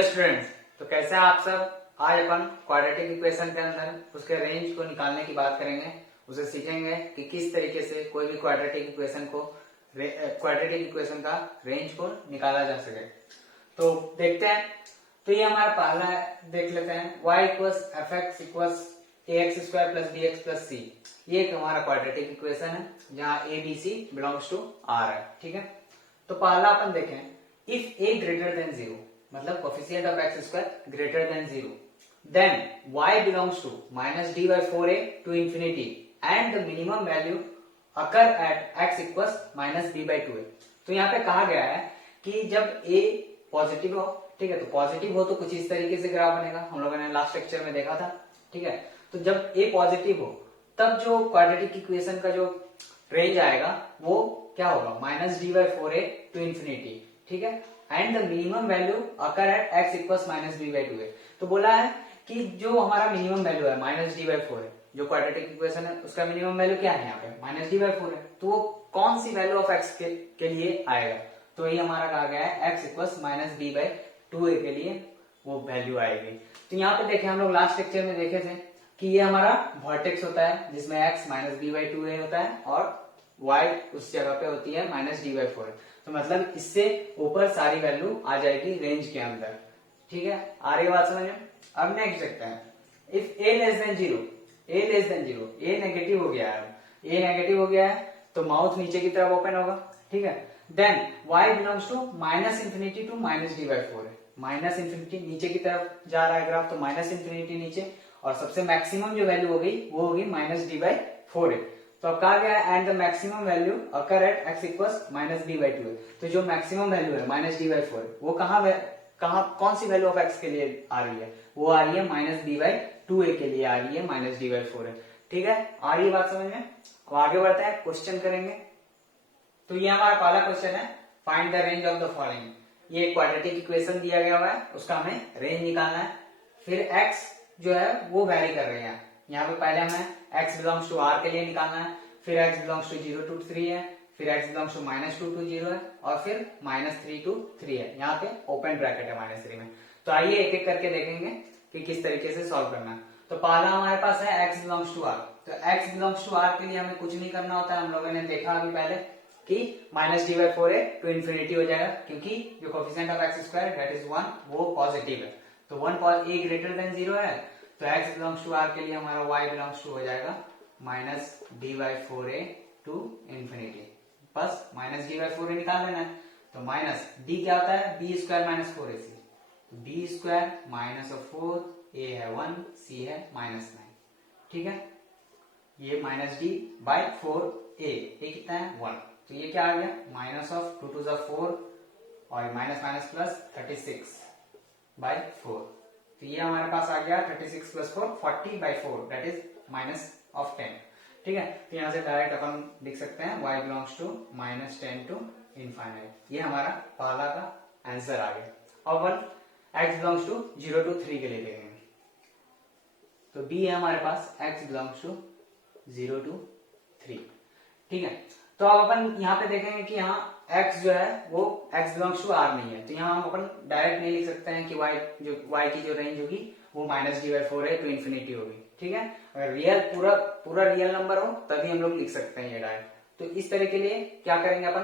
Hello students, तो कैसे हैं आप सब। आज अपन क्वाड्रेटिक इक्वेशन के अंदर उसके रेंज को निकालने की बात करेंगे। उसे सीखेंगे कि किस तरीके से कोई भी क्वाड्रेटिक इक्वेशन का रेंज को निकाला जा सके। तो देखते हैं। तो ये हमारा पहला देख लेते हैं, y equals F X equals A X square plus B X plus C. ये एक हमारा क्वाड्रेटिक इक्वेशन है जहां A B C belongs to R है। ठीक है, तो पहला अपन देखें, if A greater than zero, मतलब coefficient of X square greater than zero, then y belongs to minus D by four A to infinity and the minimum value occur at x equals minus B by two A. तो यहाँ पे कहा गया है कि जब a positive हो, ठीक है, तो पॉजिटिव हो तो कुछ इस तरीके से ग्राफ बनेगा, हम लोगों ने लास्ट लेक्चर में देखा था। ठीक है, तो जब a पॉजिटिव हो तब जो क्वाड्रेटिक इक्वेशन का जो रेंज आएगा वो क्या होगा, minus D by four A to infinity. ठीक है, and the minimum value occur at x equals minus B by two A. तो बोला है कि जो हमारा मिनिमम वैल्यू है माइनस डी बाई फोर है, जो क्वाड्रेटिक इक्वेशन है उसका मिनिमम वैल्यू क्या है यहाँ पे, माइनस डी बाई फोर है। तो वो कौन सी वैल्यू ऑफ x के लिए आएगा, तो ये हमारा कहा गया है x equals minus B by two A के लिए वो वैल्यू आएगी। तो यहाँ पे देखे, हम लोग लास्ट लेक्चर में देखे थे कि ये हमारा वर्टेक्स होता है जिसमें x minus B by two A होता है और y उस जगह पे होती है माइनस डी बाई फोर। तो मतलब इससे ऊपर सारी वैल्यू आ जाएगी रेंज के अंदर। ठीक है, आ रही बात समझ में। अब नेक्स्ट देखते हैं, if a less than zero, a less than zero, a negative हो गया है, a नेगेटिव हो गया है तो माउथ नीचे की तरफ ओपन होगा। ठीक है, then y belongs to minus infinity to minus D by four है। माइनस इंफिनिटी नीचे की तरफ जा रहा है ग्राफ, तो माइनस इंफिनिटी नीचे, और सबसे मैक्सिमम जो वैल्यू हो गई वो होगी माइनस डी बाई फोर है। तो अब कहा गया and the maximum value occur at x equals minus D by two है। तो जो मैक्सिमम वैल्यू है माइनस डी बाई फोर वो कौन सी वैल्यू ऑफ x के लिए आ रही है, वो आ रही है minus D by two A के लिए आ रही है, माइनस डी बाई फोर है। ठीक है, आ रही है बात समझ में। अब आगे बढ़ते हैं, क्वेश्चन करेंगे। तो ये हमारा पहला क्वेश्चन है, find the range of the following. ये क्वाड्रेटिक इक्वेशन दिया गया हुआ है, उसका हमें रेंज निकालना है। फिर x जो है वो वैरी कर रहे हैं, यहाँ पे पहले हमें x बिलोंग्स टू r के लिए निकालना है, फिर x belongs to zero to three है, फिर x belongs to minus two to zero है, और फिर माइनस थ्री टू थ्री है। यहाँ पे ओपन ब्रैकेट है माइनस थ्री में। तो आइए एक एक करके देखेंगे कि किस तरीके से सॉल्व करना है। तो पहला हमारे पास है x बिलोंग्स टू r। तो x बिलोंग्स टू r के लिए हमें कुछ नहीं करना होता है, हम लोगों ने देखा अभी पहले कि माइनस डी बाई फोर है टू इन्फिनिटी हो जाएगा, क्योंकि जो coefficient of X square that is one, वो पॉजिटिव है। तो वन ए ग्रेटर देन जीरो है, तो x बिलोंग्स टू r के लिए हमारा y बिलोंग्स टू हो जाएगा minus D by four A to infinity. बस minus D by four A निकाल लेना है। तो माइनस d क्या होता है, B square minus four A C, B square minus of four, A है वन, सी है माइनस नाइन। ठीक है, ये minus D by four A कितना है, वन। तो ये क्या आ गया, माइनस ऑफ टू टू जा फोर और minus minus plus 36 by four. तो ये हमारे पास आ गया 36 plus four 40 by four, that is minus of 10। ठीक है, तो यहाँ से डायरेक्ट अपन लिख सकते हैं y belongs to minus 10 to infinite. ये हमारा पहला का आंसर आ गया। अब अपन x belongs to zero to three के लिए देखेंगे। तो b है हमारे पास x belongs to zero to three. ठीक है, तो अब अपन यहाँ पे देखेंगे कि यहाँ x जो है वो x बिलोंग्स टू r नहीं है, तो यहाँ हम अपन डायरेक्ट नहीं लिख सकते हैं कि y की जो रेंज होगी वो माइनस डी बाई फोर है टू इन्फिनिटी होगी। ठीक है, अगर रियल पूरा रियल नंबर हो तभी हम लोग लिख सकते हैं ये डायरेक्ट। तो इस तरह के लिए क्या करेंगे अपन,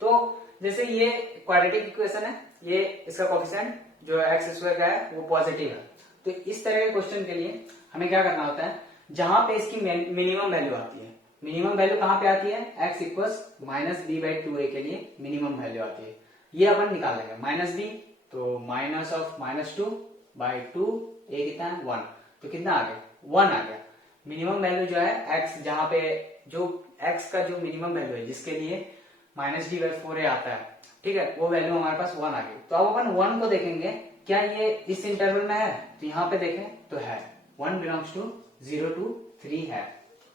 तो जैसे ये क्वाड्रेटिक इक्वेशन है, ये इसका कोफिशिएंट जो एक्स स्क्वायर का है वो पॉजिटिव है। तो इस तरह के क्वेश्चन के लिए हमें क्या करना होता है, जहां पे इसकी मिनिमम वैल्यू आती है, मिनिमम वैल्यू कहां पे आती है, x equals minus B by two A के लिए मिनिमम वैल्यू आती है, ये अपन निकाल लेंगे। माइनस बी, तो minus of minus two by two, A कितना है वन, तो कितना आ गया, वन आ गया। मिनिमम वैल्यू जो है x, जहां पे जो x का जो मिनिमम वैल्यू है जिसके लिए माइनस डी बाई फोर ए आता है, ठीक है, वो वैल्यू हमारे पास वन आ गई। तो अब अपन वन को देखेंगे, क्या ये इस इंटरवल में है, तो यहाँ पे देखें तो है, one belongs to zero to three है,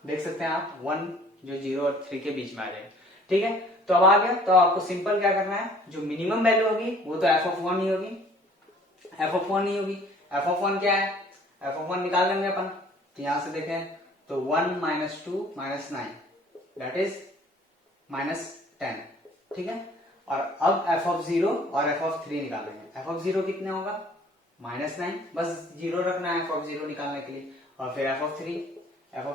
देख सकते हैं आप, वन जो जीरो और थ्री के बीच में आ जाएगा। ठीक है, तो अब आ गया, तो आपको सिंपल क्या करना है, जो मिनिमम वैल्यू होगी वो तो एफ ऑफ वन ही होगी, एफ ऑफ वन ही होगी। एफ ऑफ वन क्या है, एफ ऑफ वन निकाल लेंगे अपन। तो यहां से देखें तो one minus two minus nine, that is minus 10। ठीक है, और अब एफ ऑफ 0 और एफ ऑफ 3 निकालेंगे। एफ ऑफ 0 कितने होगा -9, बस 0 रखना है एफ ऑफ 0 निकालने के लिए। और फिर एफ ऑफ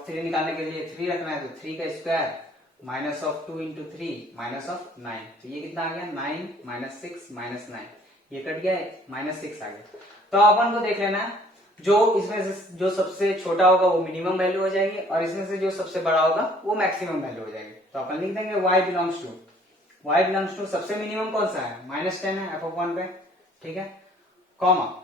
3 निकालने के लिए 3 रखना है, तो 3 का square minus of 2 into 3 minus of 9, तो ये कितना आ गया 9 माइनस 6 माइनस 9, ये कट गया -6 आ गया। तो अपन को देख लेना है जो इसमें से जो सबसे छोटा होगा वो मिनिमम वैल्यू हो जाएगी और इसमें से जो सबसे बड़ा होगा वो मैक्सिमम वैल्यू हो जाएगी। तो अपन लिख देंगे y बिलोंग्स टू सबसे मिनिमम कौन सा है -10 है एफ ऑफ 1 पे, ठीक है, कॉमा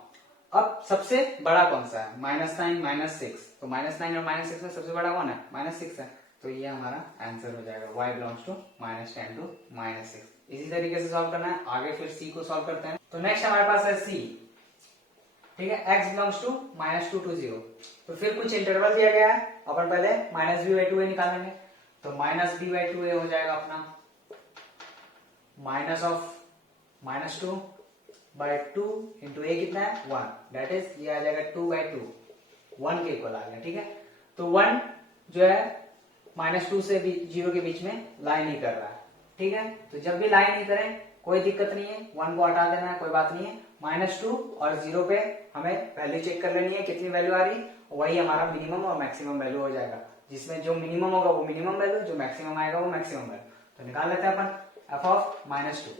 अब सबसे बड़ा कौन सा है -9 -6, तो -9 और -6 में सबसे बड़ा कौन है -6 है, तो ये हमारा आंसर हो जाएगा y बिलोंग्स टू -10 टू -6। इसी तरीके से सॉल्व करना है। आगे फिर c को सॉल्व करते हैं। तो नेक्स्ट हमारे पास है c, ठीक है, x बिलोंग्स टू -2 टू 0। तो फिर कुछ इंटरवल दिया गया है, अपन पहले -b/2a निकालेंगे। तो -b/2a हो जाएगा अपना माइनस ऑफ -2/2 इंटू a कितना है 1, दैट इज ये आ जाएगा 2/2, 1 के इक्वल आ गया, ठीक है। तो 1 जो है -2 से 0 के बीच में लाई नहीं कर रहा है, ठीक है। तो जब भी लाई नहीं करें कोई दिक्कत नहीं है, 1 को हटा देना है, कोई बात नहीं है। -2 और 0 पे हमें वैल्यू चेक कर लेनी है कितनी वैल्यू आ रही, वही हमारा मिनिमम और मैक्सिमम वैल्यू हो जाएगा, जिसमें जो मिनिमम होगा वो मिनिमम वैल्यू, जो मैक्सिमम आएगा वो मैक्सिमम वैल्यू। तो निकाल लेते हैं अपन f ऑफ -2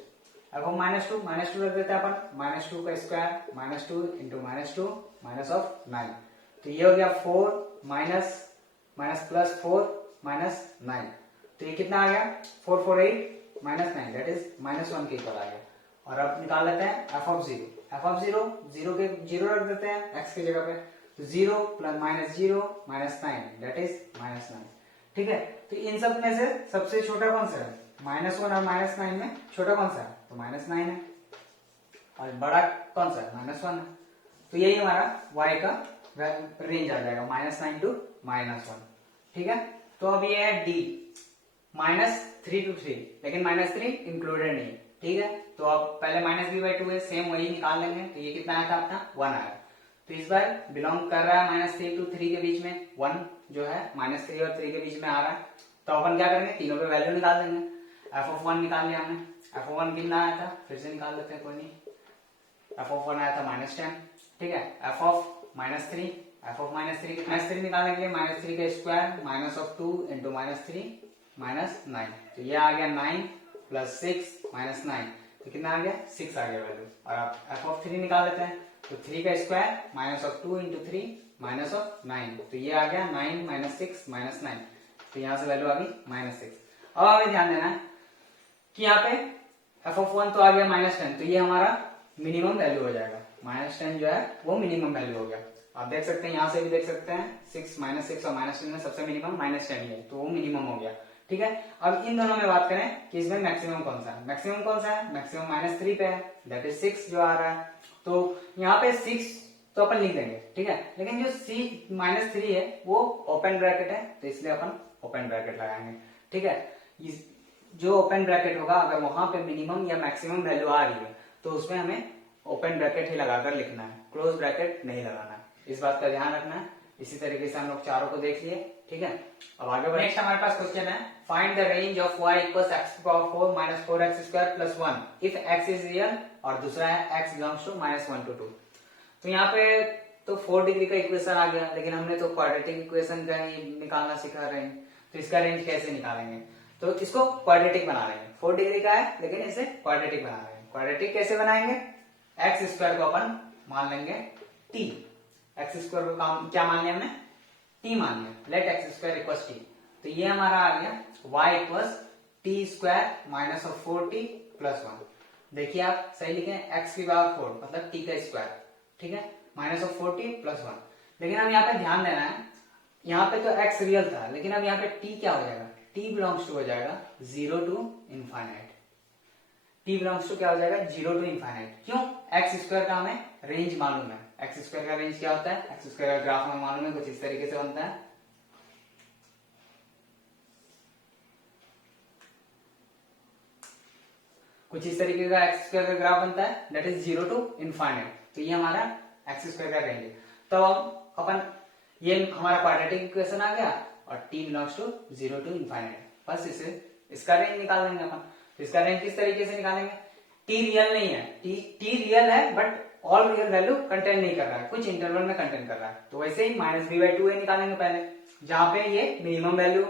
रख देते हैं अपन, -2 का स्क्वायर -2 इंटू -2 माइनस ऑफ 9, तो ये हो गया 4 माइनस प्लस 4 -9, तो ये कितना आ गया 4 4 8 -9, दैट इज -1 के इक्वल आ गया। और अब निकाल लेते हैं f ऑफ 0 के 0 रख देते हैं x की जगह पे, तो 0 प्लस -0 -9, दैट इज -9, ठीक है। तो इन सब में से सबसे छोटा कौन सा है -1 और -9 में छोटा कौन सा है, तो -9 है, और बड़ा कौन सा है -1 है। तो यही हमारा y का रेंज आ जाएगा -9 टू -1, ठीक है। तो अब ये है d -3 टू 3, लेकिन -3 इंक्लूडेड नहीं, ठीक है। तो अब पहले -b/2 है, सेम वही निकाल लेंगे। तो ये कितना आया था अपना 1 आया, तो इस बार बिलोंग कर रहा है -3 टू 3 के बीच में, 1 जो है -3 और 3 के बीच में आ रहा है। तो अपन क्या करेंगे, तीनों पे वैल्यू निकाल देंगे। f ऑफ 1 निकाल लिया हमने, f ऑफ 1 कितना आया था फिर से निकाल लेते हैं, कोई नहीं। f ऑफ 1 आया था -10, ठीक है। f ऑफ -3 निकालने के लिए -3 का स्क्वायर माइनस ऑफ 2 इंटू -3 -9, तो ये आ गया 9 प्लस 6 -9, तो कितना आ गया 6 आ गया वैल्यू। और आप f ऑफ 3 निकाल लेते हैं, तो 3 का square minus of 2 into 3 minus of 9, तो ये आ गया 9 - 6 -9, तो यहाँ से वैल्यू आ गई -6। अब हमें ध्यान देना है कि यहाँ पे f ऑफ 1 तो आ गया -10, तो ये हमारा मिनिमम वैल्यू हो जाएगा, -10 जो है वो मिनिमम वैल्यू हो गया। आप देख सकते हैं, यहाँ से भी देख सकते हैं 6 -6 और -10 में सबसे मिनिमम -10 ही है, तो वो मिनिमम हो गया, ठीक है। अब इन दोनों में बात करें कि इसमें मैक्सिमम कौन सा है, मैक्सिमम -3 पे है, दैट इज 6 जो आ रहा है। तो यहाँ पे 6 तो अपन लिख देंगे, ठीक है, लेकिन जो -3 है वो ओपन ब्रैकेट है, तो इसलिए अपन ओपन ब्रैकेट लगाएंगे, ठीक है। जो ओपन ब्रैकेट होगा अगर वहां पे मिनिमम या मैक्सिमम वैल्यू आ रही है तो उसमें हमें ओपन ब्रैकेट ही लगाकर लिखना है, क्लोज ब्रैकेट नहीं लगाना है, इस बात का ध्यान रखना है। इसी तरीके से हम लोग चारों को देख लिए, ठीक है। अब आगे बढ़े, नेक्स्ट हमारे पास क्वेश्चन है, find the range of y equals x⁴ minus 4x² plus 1 if x is real, और दूसरा है x बिलोंग्स टू -1 to 2। तो यहाँ पे तो 4 डिग्री का इक्वेशन आ गया, लेकिन हमने तो क्वाड्रेटिक इक्वेशन का ही निकालना सिखा रहे हैं, तो इसका रेंज कैसे निकालेंगे, तो इसको क्वाड्रेटिक बना लेंगे। 4 डिग्री का है लेकिन इसे क्वाड्रेटिक बना लेंगे। क्वाड्रेटिक कैसे बनाएंगे, x² को अपन मान लेंगे t, x² को क्या मान लिया हमने, t मान लिया, लेट x² इक्वल्स t। तो ये हमारा आ गया y equals t² minus of 4t plus 1। देखिए आप सही लिखे, x की पावर 4 मतलब t का स्क्वायर, ठीक है, माइनस ऑफ 4t प्लस 1। लेकिन अब यहाँ पे ध्यान देना है, यहाँ पे तो x रियल था, लेकिन अब यहाँ पे t क्या हो जाएगा, t बिलोंग्स टू हो जाएगा 0 to infinite. t belongs to क्या हो जाएगा 0 to इनफाइनाइट, क्यों, x² का हमें रेंज मालूम है। x² का रेंज क्या होता है, x² का ग्राफ हमें मालूम है, कुछ इस तरीके से बनता है, कुछ इस तरीके का x² का ग्राफ बनता है, दैट इज 0 to इनफाइनाइट। तो ये हमारा x² का रेंज है। तो अब अपन ये हमारा क्वाड्रेटिक इक्वेशन आ गया और t belongs to 0 to infinite, बस इसे इसका रेंज निकाल देंगे अपन। तो इसका रेंज किस तरीके से निकालेंगे, टी रियल नहीं है, टी रियल है but all real value contain नहीं कर रहा है, कुछ इंटरवल में कंटेन कर रहा है, तो वैसे ही माइनस बी बाई टू ए निकालेंगे पहले, जहां पे ये मिनिमम वैल्यू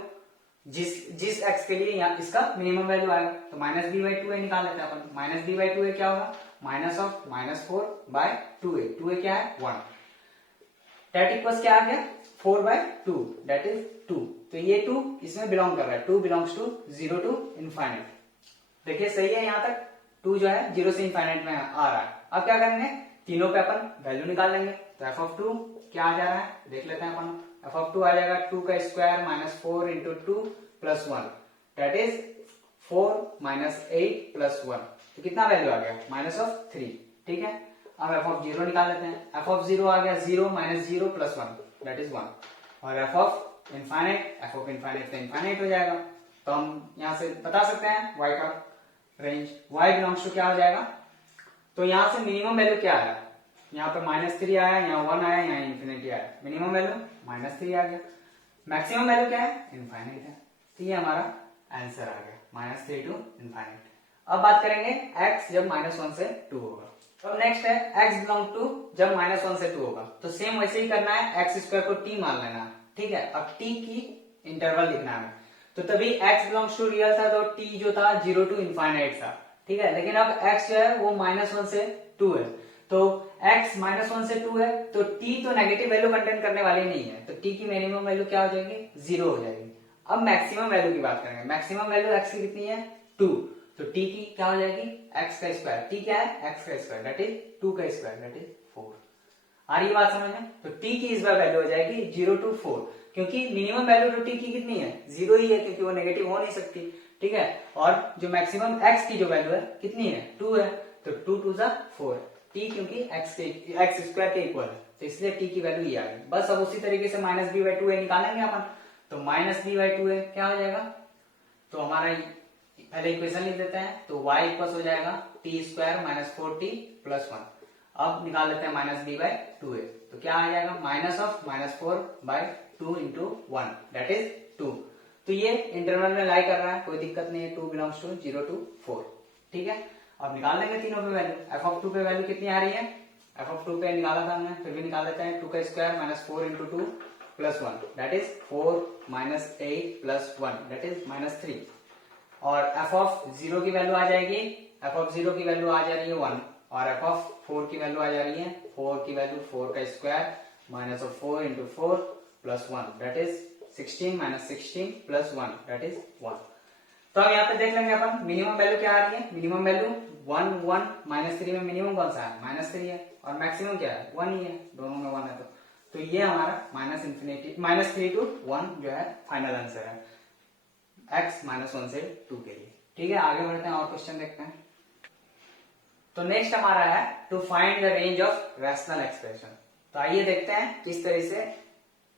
जिस एक्स के लिए यहाँ इसका मिनिमम वैल्यू आएगा, तो minus B by two A निकाल लेते हैं अपन। Minus B by two A क्या होगा, minus of minus four by two A क्या है 1, डेट इक्वल्स क्या आ गया 4 बाय 2 डेट इज 2, तो ये 2 इसमें बिलोंग कर रहा है, 2 बिलोंग्स टू 0 टू इनफाइनाइट। देखिए सही है, यहां तक 2 जो है 0 से इनफाइनाइट में आ रहा है। अब क्या करेंगे, तीनों पे अपन वैल्यू निकाल लेंगे, तो एफ ऑफ 2 क्या आ जा रहा है देख लेते हैं अपन, एफ ऑफ 2 आ जाएगा 2 का square minus 4 into 2 plus 1 that is 4 minus 8 plus 1, तो कितना वैल्यू आ गया माइनस ऑफ 3, ठीक है। अब एफ ऑफ 0 निकाल लेते हैं, एफ ऑफ 0 आ गया 0 माइनस 0 प्लस 1 डेट इज 1, और एफ ऑफ इनफाइनाइट तो इनफाइनाइट हो जाएगा, तो हम यहां से बता सकते हैं y का रेंज, y बिलोंग्स टू क्या हो जाएगा, तो यहां से मिनिमम वैल्यू क्या आया, यहाँ पे -3 आया, यहाँ 1 आया, यहाँ इन्फिनिटी आया, मिनिमम वैल्यू -3 आ गया, मैक्सिमम वैल्यू क्या है इनफाइनाइट है, तो ये हमारा आंसर आ गया -3 टू इनफाइनाइट। अब बात करेंगे x जब -1 से 2 होगा, अब नेक्स्ट है x बिलोंग टू जब -1 से 2 होगा, तो सेम वैसे ही करना है, x स्क्वायर को t मान लेना है, ठीक है। अब t की इंटरवल लिखना है, तो तभी x बिलोंग्स टू रियल था, तो t जो था 0 टू इनफाइनाइट था, ठीक है। लेकिन अब x जो है वो -1 से 2 है, तो x -1 से 2 है, तो t तो नेगेटिव वैल्यू कंटेन करने वाली नहीं है, तो t की मिनिमम वैल्यू क्या हो जाएगी 0 हो जाएगी। अब मैक्सिमम वैल्यू की बात करेंगे, मैक्सिमम वैल्यू x की कितनी है 2, तो t की क्या हो जाएगी x का स्क्वायर, t क्या है x का स्क्वायर दैट इज 2 का स्क्वायर दैट इज 4। आ रही बात समझ में, तो t की इस बार वैल्यू हो जाएगी 0 टू 4, क्योंकि मिनिमम वैल्यू तो t की कितनी है 0 ही है, क्योंकि वो नेगेटिव हो नहीं सकती, ठीक है। और जो मैक्सिमम x की जो वैल्यू है कितनी है 2 है, तो 2 टू 4, t क्योंकि x स्क्वायर के इक्वल है, तो इसलिए t की वैल्यू ये आ गई। बस अब उसी तरीके से माइनस बी बाई 2a निकालेंगे अपन, तो माइनस बी बाई 2a क्या हो जाएगा, तो हमारा पहले इक्वेशन लिख देते हैं, तो y इक्वल हो जाएगा T square minus 4t plus 1। अब निकाल लेते हैं माइनस बी बाई 2a, तो क्या आ जाएगा minus of -4 by 2 into 1 that is 2, तो ये इंटरवल में लाई कर रहा है, कोई दिक्कत नहीं है, 2 बिलोंग्स टू 0 टू 4, ठीक है। अब निकाल लेंगे तीनों पे वैल्यू, एफ ऑफ 2 पे वैल्यू कितनी आ रही है, एफ ऑफ 2 पे निकाला था हमने, फिर भी निकाल लेते हैं, 2 का square minus 4 into 2 plus 1 that is 4 minus 8 plus 1 that is -3, और एफ ऑफ 0 की वैल्यू आ जाएगी, एफ ऑफ 0 की वैल्यू आ जा रही है 1, और एफ ऑफ 4 की वैल्यू आ जा रही है 4 की वैल्यू 4 का square minus of 4 into 4 plus 1 that is 16 minus 16 plus 1 that is 1। तो अब यहाँ पे देख लेंगे अपन मिनिमम वैल्यू क्या आ रही है, मिनिमम वैल्यू 1 1 -3 में मिनिमम कौन सा है -3 है, और मैक्सिमम क्या है 1 ही है, दोनों में 1 है, तो ये हमारा -3 टू 1 जो है फाइनल आंसर है x -1 से 2 के लिए, ठीक है। आगे बढ़ते हैं और क्वेश्चन देखते हैं। तो नेक्स्ट हमारा है to find the range of rational expression, तो आइए देखते हैं किस तरह से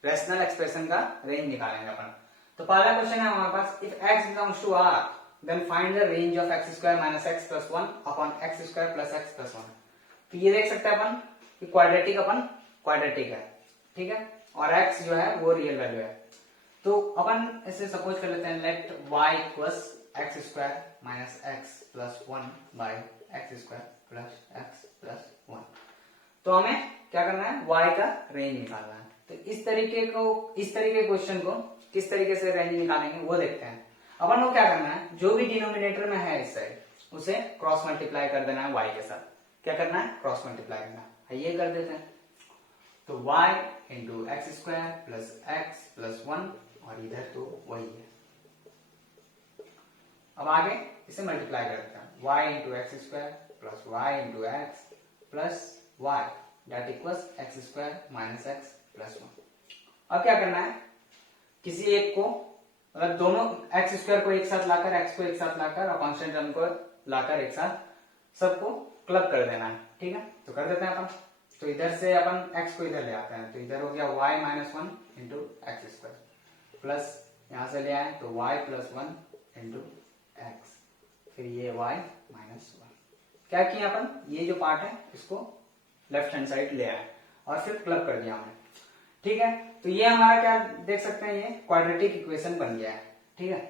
रैशनल एक्सप्रेशन का रेंज निकालेंगे अपन। तो पहला क्वेश्चन है हमारे पास, if x belongs to r then find the range of x square minus x plus 1 upon x square plus x plus 1। तो ये देख सकते हैं अपन कि क्वाड्रेटिक है, ठीक है, और x जो है वो रियल वैल्यू है, तो अपन ऐसे सपोज कर लेते हैं, let y equals x square minus x plus 1 by x square plus x plus 1। तो हमें क्या करना है y का रेंज निकालना है, तो इस तरीके क्वेश्चन को किस तरीके से रेंज निकालेंगे वो देखते हैं। अपन को क्या करना है, जो भी डिनोमिनेटर में है इस साइड उसे क्रॉस मल्टीप्लाई कर देना है y के साथ, क्या करना है क्रॉस मल्टीप्लाई करना है, ये कर देते हैं, तो y into x square plus x plus 1, और इधर तो वही है। अब आगे इसे मल्टीप्लाई करते हैं, y into x square plus y into x plus y that equals x square minus x plus 1। अब क्या करना है, किसी एक को मतलब दोनों एक्स स्क्वायर को एक साथ लाकर, एक्स को एक साथ लाकर और कांस्टेंट टर्म को लाकर एक साथ सबको क्लब कर देना है, ठीक है। तो कर देते हैं अपन, तो इधर से अपन x को इधर ले आते हैं, तो इधर हो गया y minus 1 into x square plus यहां से ले आए तो y प्लस 1 इंटू एक्स, फिर ये y माइनस 1। क्या किया अपन, ये जो पार्ट है इसको लेफ्ट हैंड साइड ले आए और फिर क्लब कर दिया हमने, ठीक है। तो ये हमारा क्या देख सकते हैं, ये क्वाड्रेटिक इक्वेशन बन गया है, ठीक है,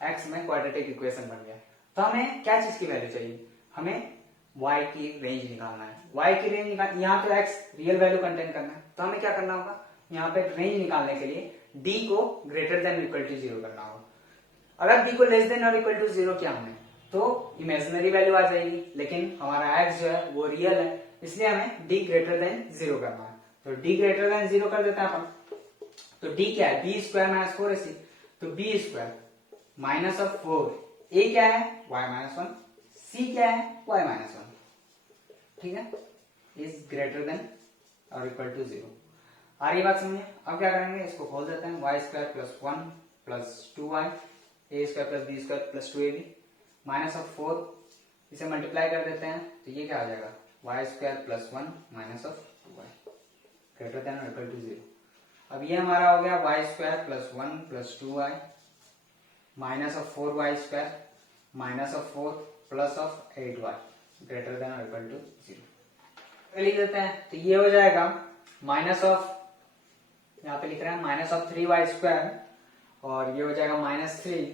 x में क्वाड्रेटिक इक्वेशन बन गया। तो हमें क्या चीज की वैल्यू चाहिए, हमें y की रेंज निकालना है। y की रेंज निकाल, यहाँ तो x रियल वैल्यू कंटेन करना है, तो हमें क्या करना होगा, यहाँ पे रेंज निकालने के लिए d को ग्रेटर देन इक्वल टू 0 करना होगा। अगर d को लेस देन और इक्वल टू 0 किया हमने तो इमेजिनरी वैल्यू आ जाएगी, लेकिन हमारा x जो है वो रियल है, इसलिए हमें d ग्रेटर देन 0 करना है। तो d ग्रेटर देन 0 कर देते हैं अपन। तो d क्या है, b स्क्वायर माइनस 4ac, तो b square minus of 4, a क्या है y माइनस 1, c क्या है y माइनस 1, ठीक है, इज ग्रेटर देन और इक्वल टू 0। आ रही बात समझिए। अब क्या करेंगे, इसको खोल देते हैं, y square plus 1 plus 2y a square plus b square plus 2ab minus of 4, इसे मल्टीप्लाई कर देते हैं तो ये क्या आ जाएगा, y square plus 1 minus of 2y greater than और इक्वल टू 0। अब ये हमारा हो गया y square plus 1 plus 2y minus of 4y square minus of 4 plus of 8y greater than और इक्वल टू 0 लिख देते हैं। तो ये हो जाएगा माइनस ऑफ, यहाँ पे लिख रहे हैं माइनस ऑफ 3y स्क्वायर, और ये हो जाएगा माइनस 3,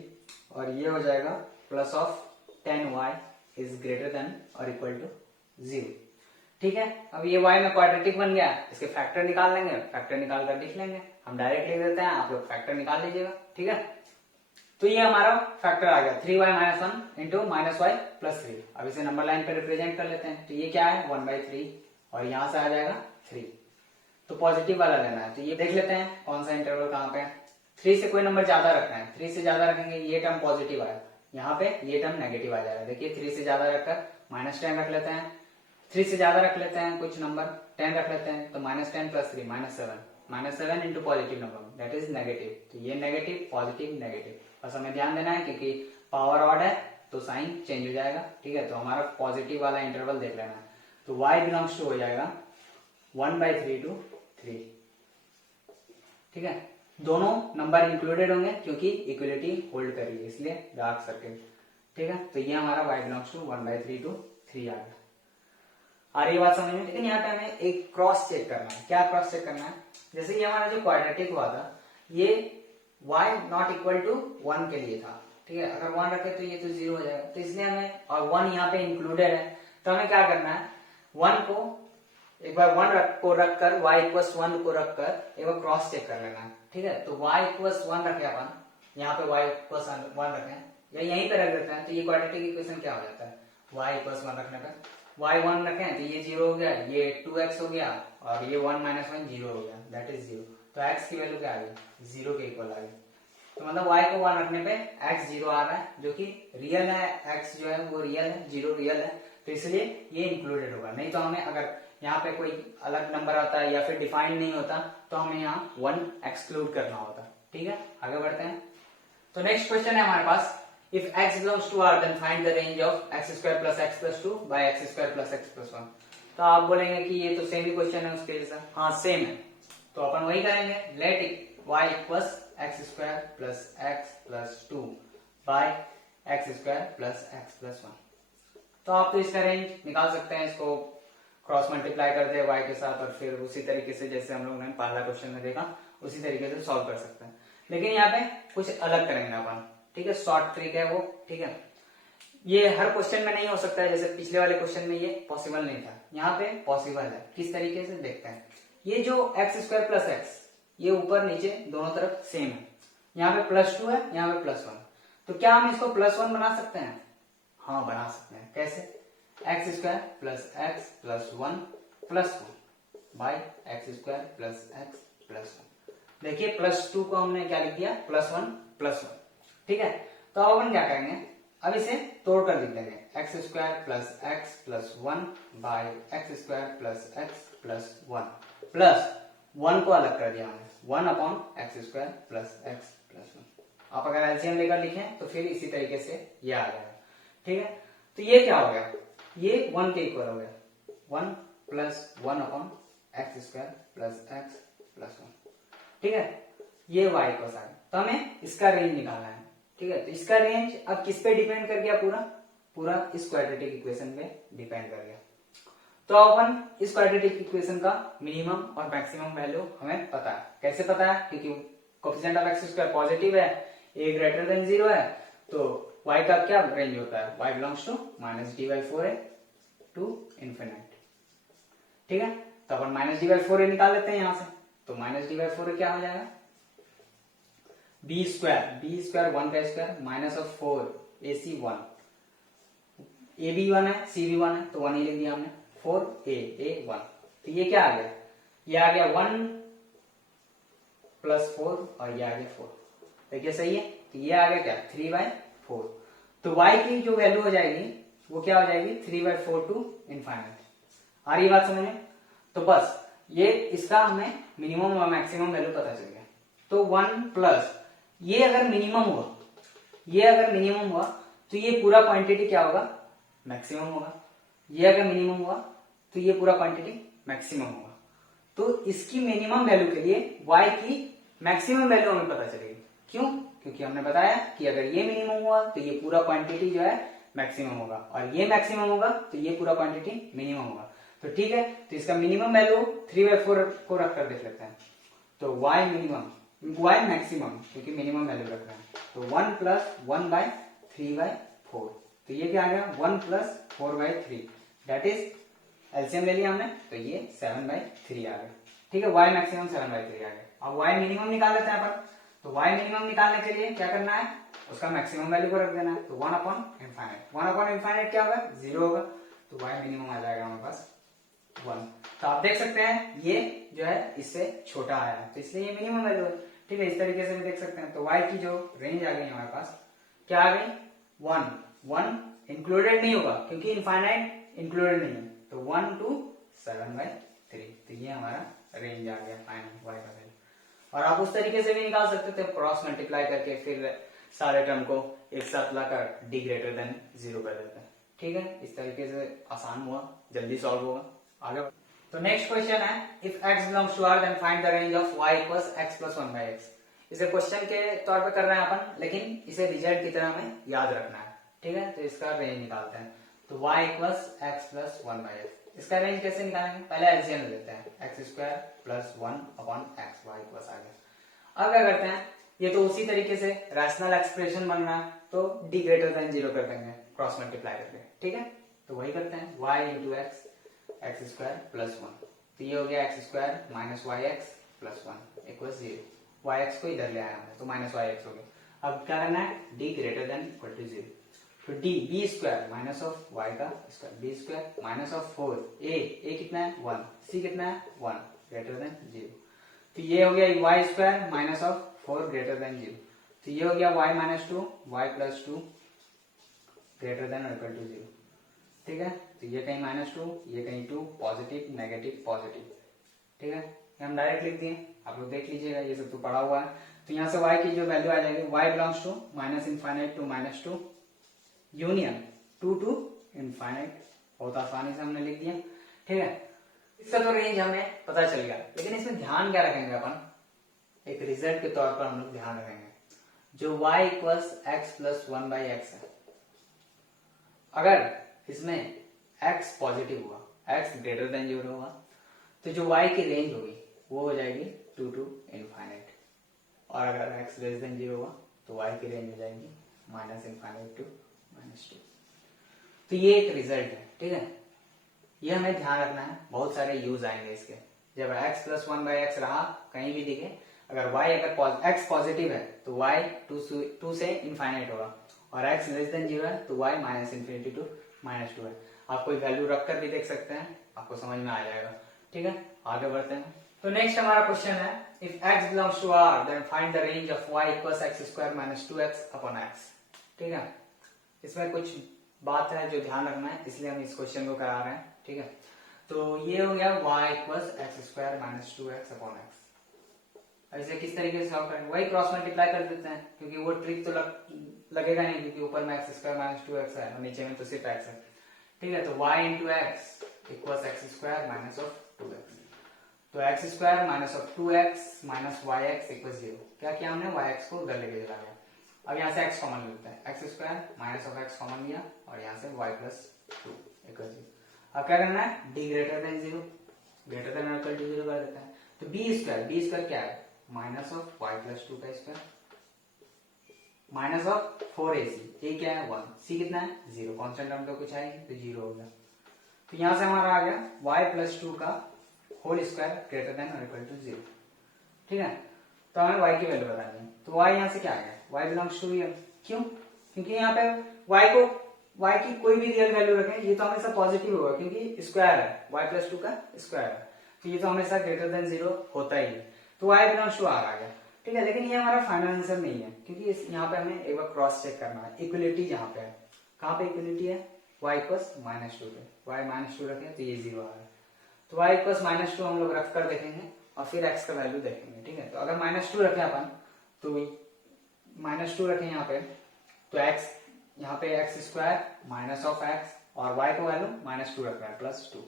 और ये हो जाएगा plus of 10y is greater than और इक्वल टू 0। ठीक है, अब ये y में क्वाड्रेटिक बन गया, इसके फैक्टर निकाल लेंगे, फैक्टर निकाल कर लिख लेंगे, हम डायरेक्ट लिख देते हैं, आप लोग फैक्टर निकाल लीजिएगा। ठीक है, तो ये हमारा फैक्टर आ गया 3y minus 1 into minus y plus 3। अब इसे नंबर लाइन पे रिप्रेजेंट कर लेते हैं, तो ये क्या है 1/3, और यहां से आ जाएगा 3, तो पॉजिटिव वाला लेना है। तो ये देख लेते हैं कौन सा इंटरवल कहाँ पे है। 3 से कोई नंबर ज्यादा रखना है, 3 से ज्यादा रखेंगे ये टर्म पॉजिटिव आया, यहाँ पे ये टर्म नेगेटिव आ जाएगा। देखिए 3 से ज्यादा रखकर माइनस 10 रख लेते हैं, 3 से ज्यादा रख लेते हैं कुछ नंबर 10 रख लेते हैं, तो minus 10 plus 3 minus 7 into positive number that is negative. तो ये नेगेटिव पॉजिटिव नेगेटिव, बस हमें ध्यान देना है क्योंकि पावर ऑड है तो साइन चेंज हो जाएगा। ठीक है, तो हमारा पॉजिटिव वाला इंटरवल देख लेना है। तो y बिलोंग्स टू हो जाएगा 1/3 to 3। ठीक है, दोनों नंबर इंक्लूडेड होंगे क्योंकि इक्वलिटी होल्ड करी है, इसलिए डार्क सर्किल। ठीक है, तो ये हमारा y बिलोंग्स टू 1/3 to 3 आ गया। आ रही बात समझ में। लेकिन यहाँ पे हमें एक क्रॉस चेक करना है। क्या क्रॉस चेक करना है, जैसे ये हमारा जो क्वाड्रेटिक हुआ था ये y नॉट इक्वल टू 1 के लिए था। ठीक है, अगर 1 रखे तो ये तो 0 हो जाएगा, तो इसलिए हमें, और 1 यहाँ पे इंक्लूडेड है, तो हमें क्या करना है 1 को एक बार 1 को रखकर y इक्वल्स 1 को रखकर एक बार क्रॉस चेक कर लेना है। ठीक है, तो y इक्वल्स 1 रखे अपन, यहाँ पे y इक्वल्स 1 रखे या यहीं पे रख देते हैं, तो ये क्वाड्रेटिक इक्वेशन क्या हो जाता है, y इक्वल्स 1 रखने पर y 1 रखें तो ये 0 हो गया, ये 2x हो गया, और ये 1 माइनस 1 0 हो गया, दैट इज 0। तो x की वैल्यू क्या आ गई, 0 के इक्वल आ गई। तो मतलब y को 1 रखने पे x 0 आ रहा है, जो कि रियल है, x जो है वो रियल है, 0 रियल है, तो इसलिए ये इंक्लूडेड होगा। नहीं तो हमें अगर यहाँ पे कोई अलग नंबर आता है या फिर डिफाइंड नहीं होता तो हमें यहाँ 1 एक्सक्लूड करना होता। ठीक है, आगे बढ़ते हैं। तो नेक्स्ट क्वेश्चन है हमारे पास, if x belongs to R then find the range of x square plus x plus 2 by x square plus x plus 1। तो आप बोलेंगे कि ये तो सेम ही क्वेश्चन है उसके जैसा। हाँ सेम है, तो अपन वही करेंगे, let y equals x square plus x plus 2 by x square plus x plus 1। तो आप तो इसका रेंज निकाल सकते हैं, इसको क्रॉस मल्टीप्लाई कर दे y के साथ, और फिर उसी तरीके से जैसे हम लोग ने पहला क्वेश्चन में देखा उसी तरीके से सॉल्व कर सकते हैं। लेकिन यहाँ पे कुछ अलग करेंगे अपन। ठीक है, शॉर्ट ट्रिक है वो। ठीक है, ये हर क्वेश्चन में नहीं हो सकता है, जैसे पिछले वाले क्वेश्चन में ये पॉसिबल नहीं था, यहाँ पे पॉसिबल है। किस तरीके से देखते हैं, ये जो x स्क्वायर प्लस x ये ऊपर नीचे दोनों तरफ सेम है, यहाँ पे प्लस 2 है, यहाँ पे प्लस 1, तो क्या हम इसको प्लस 1 बना सकते हैं? हाँ बना सकते हैं। कैसे? x square plus x plus 1 plus 1 by x square plus x plus 1। देखिए प्लस 2 को हमने क्या लिख दिया, प्लस 1 प्लस 1। ठीक है, तो अब अपन क्या करेंगे, अब इसे तोड़कर लिख देंगे, x square plus x plus 1 by x square plus x plus 1 plus 1 को अलग कर दिया हमने, 1 upon x square plus x plus 1। आप अगर एलसीएम लेकर लिखें तो फिर इसी तरीके से ये आ जाएगा। ठीक है, तो ये क्या हो गया, ये 1 के इक्वल हो गया, 1 plus 1 upon x square plus x plus 1। ठीक है, ये y को आ गया, तो हमें इसका रेंज निकालना है। ठीक है, तो इसका रेंज अब किस पे डिपेंड कर गया, पूरा इस क्वाड्रेटिक इक्वेशन पे डिपेंड कर गया। तो अपन इस क्वाड्रेटिक इक्वेशन का मिनिमम और मैक्सिमम वैल्यू हमें पता है। कैसे पता है? क्योंकि coefficient of X square positive है, a ग्रेटर देन 0 है, तो y का क्या रेंज होता है, y belongs to -d/4a to infinite. ठीक है, तो अपन -d/4a निकाल लेते हैं यहां से, तो -d/4a क्या हो जाएगा, b स्क्वायर 1 का square minus of 4ac 1, a भी 1 है c भी 1 है, तो 1 ही लिख दिया हमने, 4a 1, तो ये क्या आ गया, ये आ गया 1 + 4 और ये आ गया 4। देखिए सही है, तो ये आ गया क्या 3/4। तो y की जो वैल्यू हो जाएगी वो क्या हो जाएगी 3/4 टू इनफाइनाइट। आ रही बात समझ में? तो बस ये इसका हमें मिनिमम और मैक्सिमम वैल्यू पता चल गया। तो 1 प्लस ये अगर मिनिमम हुआ, ये अगर मिनिमम हुआ तो ये पूरा क्वांटिटी क्या होगा, मैक्सिमम होगा। ये अगर मिनिमम हुआ तो ये पूरा क्वांटिटी मैक्सिमम होगा। तो इसकी मिनिमम वैल्यू के लिए y की मैक्सिमम वैल्यू हमें पता चलेगी। क्यों? क्योंकि हमने बताया कि अगर ये मिनिमम हुआ तो ये पूरा क्वांटिटी जो है मैक्सिमम होगा, और ये मैक्सिमम होगा तो ये पूरा क्वांटिटी मिनिमम होगा। तो ठीक है, तो इसका मिनिमम वैल्यू 3/4 को रखकर देख लेते हैं। तो y मिनिमम, y मैक्सिमम, क्योंकि मिनिमम वैल्यू रख रहे हैं, तो 1 + 1/3/4, तो ये क्या आ गया 1 + 4/3, दैट इज एलसीएम ले लिया हमने, तो ये 7/3 आ गया। ठीक है, y मैक्सिमम 7/3 आ गया। अब y मिनिमम निकाल लेते हैं अपन। तो y मिनिमम निकालने के लिए क्या करना है, उसका मैक्सिमम वैल्यू को रख देना है। तो 1/∞, 1/∞ क्या होगा 0 होगा, तो y मिनिमम आ जाएगा हमारे पास 1। तो आप देख सकते हैं ये जो है इससे छोटा आया है, तो इसलिए ये मिनिमम वैल्यू है। ठीक है, इस तरीके से भी देख सकते हैं। तो y की जो रेंज आ गई हमारे पास क्या आ गई 1 इंक्लूडेड नहीं होगा क्योंकि इनफाइनाइट इंक्लूडेड नहीं है, तो 1 to 7/3, तो ये हमारा रेंज आ गया फाइनल y का वैल्यू। और आप उस तरीके से भी निकाल सकते थे, क्रॉस मल्टीप्लाई करके फिर सारे टर्म को एक साथ लाकर d > 0 कर देते हैं। ठीक है, इस तरीके से आसान हुआ, जल्दी सॉल्व होगा। आगे तो नेक्स्ट क्वेश्चन है, if x belongs to R then find the range of y = x + 1/x। इसे क्वेश्चन के तौर पे कर रहे हैं अपन, लेकिन इसे रिजल्ट की तरह हमें याद रखना है। ठीक है, तो इसका रेंज निकालते हैं। तो y = x + 1/x, इसका रेंज कैसे निकालेंगे, पहले एलसीएम लेते हैं, x² + 1/x, y + आ गया। अब क्या करते हैं, ये तो उसी तरीके से रैशनल एक्सप्रेशन बन रहा है, तो d > 0 कर देंगे क्रॉस मल्टीप्लाई करके। ठीक है, तो वही करते हैं, y × x x² + 1, तो ये हो गया x² - yx + 1 = 0। yx को इधर ले आया हमने, तो -yx हो गया। अब क्या करना है, d > = 0, तो d b² - y का स्क्वायर, b² - 4 a कितना है 1, c कितना है 1 > 0, तो ये हो गया y² - 4 > 0, तो ये हो गया y - 2 y + 2 > 0। ठीक है, तो ये कहीं -2 ये कहीं 2, पॉजिटिव नेगेटिव पॉजिटिव। ठीक है, ये हम डायरेक्ट लिख दिए, आप लोग देख लीजिएगा, ये सब तो पढ़ा हुआ है। तो यहाँ से y की जो वैल्यू आ जाएगी, y belongs to -∞ to -2 union 2 to infinite, बहुत आसानी से हमने लिख दिया। ठीक है, इसका तो रेंज हमें पता चल गया, लेकिन इसमें ध्यान क्या रखेंगे अपन, एक रिजल्ट के तौर पर हम लोग ध्यान रखेंगे, जो y = x + 1/x है, अगर इसमें x पॉजिटिव हुआ, x > 0 हुआ, तो जो y की रेंज होगी वो हो जाएगी 2 to इनफाइनाइट, और अगर x < 0 हुआ तो y की रेंज हो जाएगी -∞ to -2। तो ये एक रिजल्ट है। ठीक है, ये हमें ध्यान रखना है, बहुत सारे यूज आएंगे इसके। जब x + 1/x रहा कहीं भी दिखे, अगर y अगर x पॉजिटिव है तो y 2 से इनफाइनाइट होगा, और x < 0 है तो y -∞ to -2 है। आप कोई वैल्यू रखकर भी देख सकते हैं, आपको समझ में आ जाएगा। ठीक है, आगे बढ़ते हैं। तो नेक्स्ट हमारा क्वेश्चन है, if x belongs to R then find the range of y = x² - 2x/x। ठीक है, इसमें कुछ बात है जो ध्यान रखना है, इसलिए हम इस क्वेश्चन को करा रहे हैं। ठीक है, तो ये हो गया y = x² - 2x/x। अब इसे किस तरीके से सॉल्व करेंगे, वही क्रॉस मल्टीप्लाई कर देते हैं, क्योंकि वो ट्रिक तो लगेगा नहीं, क्योंकि ऊपर में x² - 2x है और नीचे में तो सिर्फ x है। ठीक है, तो y × x = x² - 2x, तो x² - 2x - yx = 0। क्या किया हमने, yx को उधर लेके चला गया। अब यहाँ से x कॉमन लेते हैं, x² - x कॉमन लिया, और यहाँ से y + 2 = 0। अब क्या करना है, d > 0 > 0 कर देते हैं। तो b² क्या है, -y + 2 का स्क्वायर माइनस ऑफ 4ac, ए क्या है 1, सी कितना है 0, कांस्टेंट टर्म तो कुछ है तो 0 हो गया। तो यहां से हमारा आ गया y प्लस 2 का होल स्क्वायर ग्रेटर देन और इक्वल टू 0। ठीक है, तो हमें y की वैल्यू बतानी है। तो y यहाँ से क्या आ गया, y बिलोंग्स टू m। क्यों? क्योंकि यहाँ पे y की कोई भी रियल वैल्यू रखें ये तो हमेशा पॉजिटिव होगा, क्योंकि स्क्वायर है, y प्लस 2 का स्क्वायर है, तो ये तो हमेशा ग्रेटर देन 0 होता ही है। तो y बिलोंग्स टू r आ गया। ठीक है, लेकिन ये हमारा फाइनल आंसर नहीं है, क्योंकि यहाँ पे हमें एक बार क्रॉस चेक करना है। इक्वलिटी जहाँ पे है, कहाँ पे इक्वलिटी है, y इक्वल्स -2 पे, y -2 रखें तो ये 0 आ रहा है। तो y इक्वल्स -2 हम लोग रख कर देखेंगे और फिर x का वैल्यू देखेंगे। ठीक है, तो अगर -2 रखें अपन तो -2 रखें यहाँ पे, तो x यहाँ पे x square minus of x और y का वैल्यू -2 रख रहा है +2।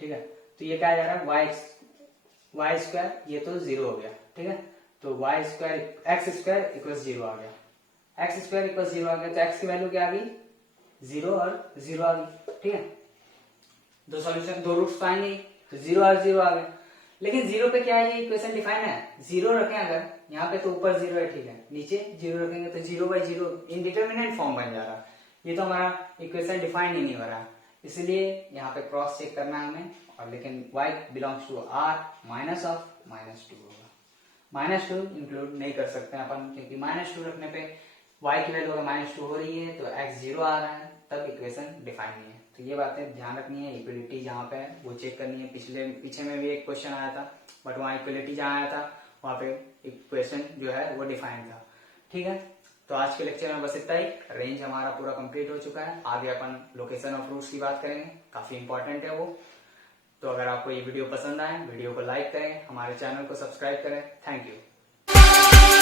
ठीक है, तो ये क्या जा रहा है y स्क्वायर, ये तो 0 हो गया। ठीक है, तो y square x square equals 0 आ गया, x स्क्वायर इक्वल्स 0 आ गया, तो x की वैल्यू क्या आ गई 0 और 0 आ गई। ठीक है, दो सॉल्यूशन दो रूट्स पाएंगे तो 0 और 0 आ गए। लेकिन 0 पे क्या है, ये इक्वेशन डिफाइन है, 0 रखें अगर यहाँ पे तो ऊपर 0 है, ठीक है, नीचे 0 रखेंगे तो 0/0 इंडिटरमिनेंट फॉर्म बन जा रहा है। ये तो हमारा इक्वेशन डिफाइन ही नहीं हो रहा, इसलिए यहाँ पे क्रॉस चेक करना है हमें। और लेकिन y belongs to r minus of -2 होगा, -2 इंक्लूड नहीं कर सकते अपन, क्योंकि -2 रखने पे y की वैल्यू अगर -2 हो रही है तो x 0 आ रहा है, तब इक्वेशन डिफाइन नहीं है। तो ये बातें ध्यान रखनी है। इक्वलिटी जहाँ पे है वो चेक करनी है। पीछे में भी एक क्वेश्चन आया था, बट वहाँ इक्वलिटी जहाँ आया था वहाँ पे इक्वेशन जो है वो डिफाइन था। ठीक है, तो आज के लेक्चर में बस इतना ही। रेंज हमारा पूरा कंप्लीट हो चुका है। आगे अपन लोकेशन ऑफ रूट्स की बात करेंगे, काफी इंपॉर्टेंट है वो। तो अगर आपको ये वीडियो पसंद आए, वीडियो को लाइक करें, हमारे चैनल को सब्सक्राइब करें। Thank you.